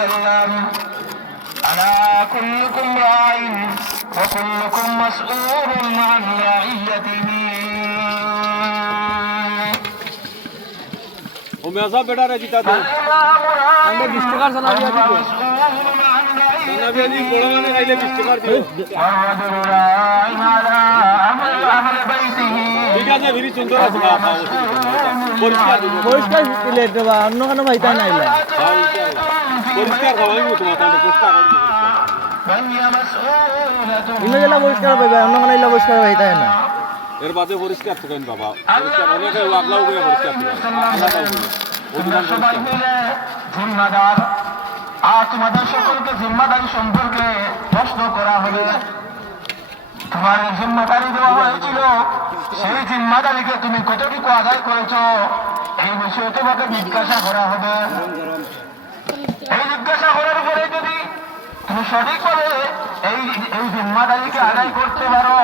وسلم ألا كلكم راع وكلكم مسؤول عن رعيته মেজা বেটা রে জিতা দে আমরা 20 টাকা জানা দিয়া দিব জানা দিয়া দি বড় মানে খাইলে 20 টাকা দিও ঠিক আছে ভিরি সুন্দর আছে বাবা পরিষ্কার দিলে দেবা অন্য কোনো ভাইতা নাইলা পরিষ্কার হওয়াই মত তোমার কাছে চেষ্টা করব ইনো জেলা পরিষ্কার পাইবা অন্য কোনো জেলা পরিষ্কার হইতা না এর বাদে পরিষ্কার থাকেন বাবা পরিষ্কার অনেকে লাগলাও করে পরিষ্কার থাকেন সবাই মিলে জিম্মাদার আর তোমাদের সকলকে জিম্মাদারি সম্পর্কে প্রশ্ন করা হবে তোমার জিম্মাদারি দেওয়া হয়েছিল সেই জিম্মাদারিকে তুমি কতটুকু আদায় করেছ এই বিষয়ে তোমাকে জিজ্ঞাসা করা হবে এই জিজ্ঞাসা করার পরে যদি তুমি সঠিকভাবে এই জিম্মাদারিকে আদায় করতে পারো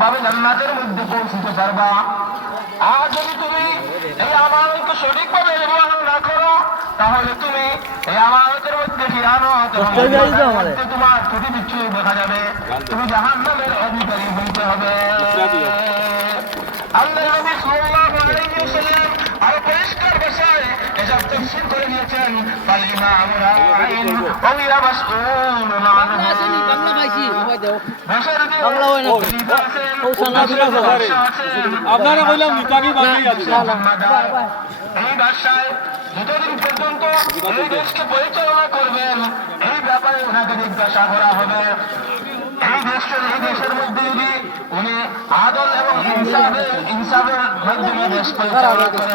ভাবে জান্নাতের মধ্যে পৌঁছতে পারবা আর যদি তুমি এই আমানতকে সঠিকভাবে ব্যবহার না করো তাহলে তুমি এই আমানতের মধ্যে ফিরানো তোমার ত্রুটি বিচ্ছুতি দেখা যাবে তুমি জাহান্নামের অধিকারী হইতে হবে আল্লাহ নবী সাল্লাল্লাহু আলাইহি ওয়াসাল্লাম আরো পরিষ্কার ভাষায় এসব তাফসীর করে দিয়েছেন ফাল ইমাম রাঈন ওয়া ইয়া মাসউলুন আন বাংলা ভাইছি হয় দাও বাংলা হয় না ও সানাদিরা সবারে আপনারা কইলাম নিতাকি বাকি আছে এই ভাষায় যতদিন পর্যন্ত এই দেশকে পরিচালনা করবেন এই ব্যাপারে ওনাকে জিজ্ঞাসা করা হবে এই দেশের মধ্যে যদি উনি আদল এবং ইনসাফের মাধ্যমে দেশ পরিচালনা করেন